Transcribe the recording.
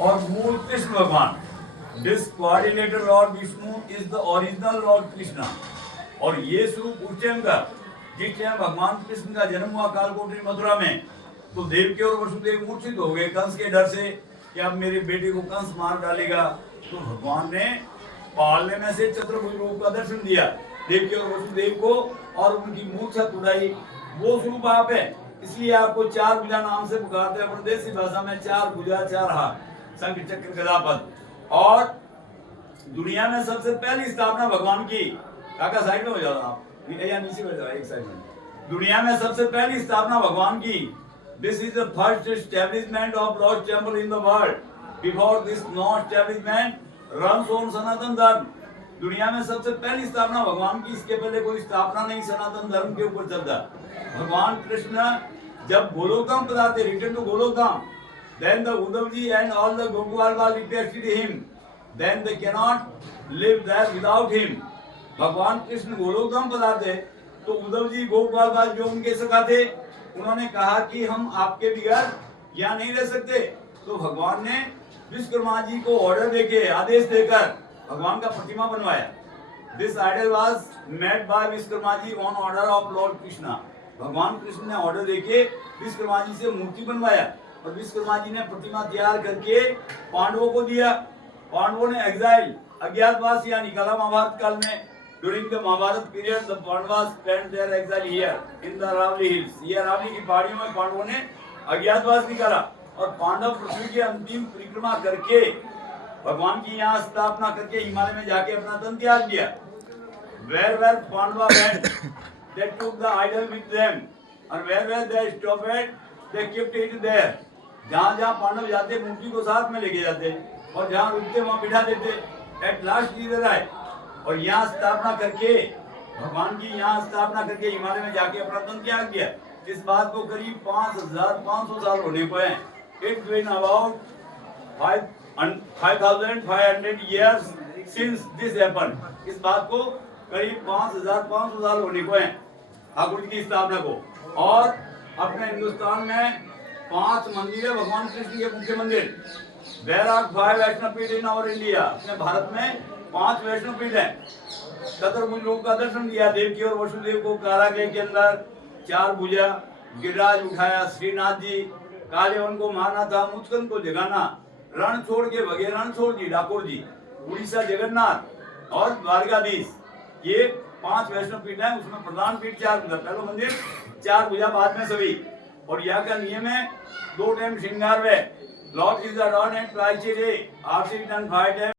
और मूल कृष्ण भगवान। This coordinator Lord Vishnu is the original Lord Krishna. और ये स्वरूप उस टाइम का जिस टाइम भगवान कृष्ण का जन्म हुआ कालकोटरी मथुरा में, तो देवकी और वसुदेव मूर्छित हो गए कंस के डर से कि अब मेरे बेटे को कंस मार डालेगा। तो भगवान ने पालने में से चतुर्भुज रूप का दर्शन दिया देवकी और वसुदेव को और उनकी मूर्छा उड़ाई। वो स्वरूप आप है, इसलिए आपको चार भुजा नाम से पुकारते हैं अपने देसी भाषा में। चार भुजा चार हाथ, शंख चक्र गदापद। और दुनिया में सबसे पहली स्थापना भगवान की, काका साइड में हो जाओ आप या नीचे बैठ जाओ एक साइड में। दुनिया में सबसे पहली स्थापना भगवान की। This is the first establishment of lord temple in the world. Before this no establishment runs on Sanatan Dharma. दुनिया में सबसे पहली स्थापना भगवान की, इसके पहले कोई स्थापना नहीं सनातन धर्म के ऊपर चलता। भगवान कृष्ण जब गोलोकधाम पधारते, return to Golokdham, then the Uddhavji and all the Gopalbal requested him, then they cannot live there without him। भगवान कृष्ण गोलोकधाम पधारते तो उद्धव जी गोपाल जो उनके सखा थे, उन्होंने कहा कि हम आपके बगैर यहाँ नहीं रह सकते। तो भगवान ने विश्वकर्मा जी को ऑर्डर देके, आदेश देकर भगवान का प्रतिमा बनवाया। This idol was made by Vishwakarma ji on order of lord Krishna. भगवान कृष्ण ने ऑर्डर देके विश्वकर्मा जी से मूर्ति बनवाया और विश्वकर्मा जी ने प्रतिमा तैयार करके पांडवों को दिया। पांडवों ने एग्जाइल, अज्ञातवास यहाँ निकाला महाभारत काल में। During the Mahabharata period the Pandavas spent their exile here in the Aravalli hills. ये रावली की पहाड़ियों में पांडवों ने अज्ञातवास निकाला और पांडव पृथ्वी की अंतिम परिक्रमा करके भगवान की यहाँ स्थापना करके हिमालय में जाके अपना तन त्याग दिया। Where Pandava went they took the idol with them and where they stopped they kept it there। जहाँ पांडव जाते मूर्ति को साथ में लेके जाते और जहाँ रुकते वहाँ बिठा देते। एट लास्ट इधर आए और यहाँ स्थापना करके भगवान की यहाँ स्थापना करके हिमालय में जाके अपना तन त्याग दिया। इस बात को करीब 5500 साल होने को है। It's been about 5500 years since this happened। इस बात को करीब 5500 साल होने को है ठाकुर जी की स्थापना को। और अपने हिंदुस्तान में 5 मंदिर है भगवान कृष्ण के मुख्य मंदिर। देयर आर 5 वैष्णव पीठ इन आवर इंडिया। अपने भारत में 5 वैष्णव पीठ है। चतुर्भुज रूप का दर्शन दिया देवकी और वसुदेव को कारागृह के अंदर, 4 भुजा, गिरिराज उठाया श्रीनाथ जी, कालेवन को मारना था, मुचकंद को जगाना, रण छोड़ के भगे रणछोड़ जी ठाकुर जी, उड़ीसा जगन्नाथ और द्वारकाधीश। ये 5 वैष्णव पीठ है। उसमें प्रधान पीठ 4 पहला मंदिर, 4 भुजा बाद में सभी। और यहाँ का नियम है 2 टाइम श्रृंगार है। Lord is the dawn and twice a day, after done 5 time.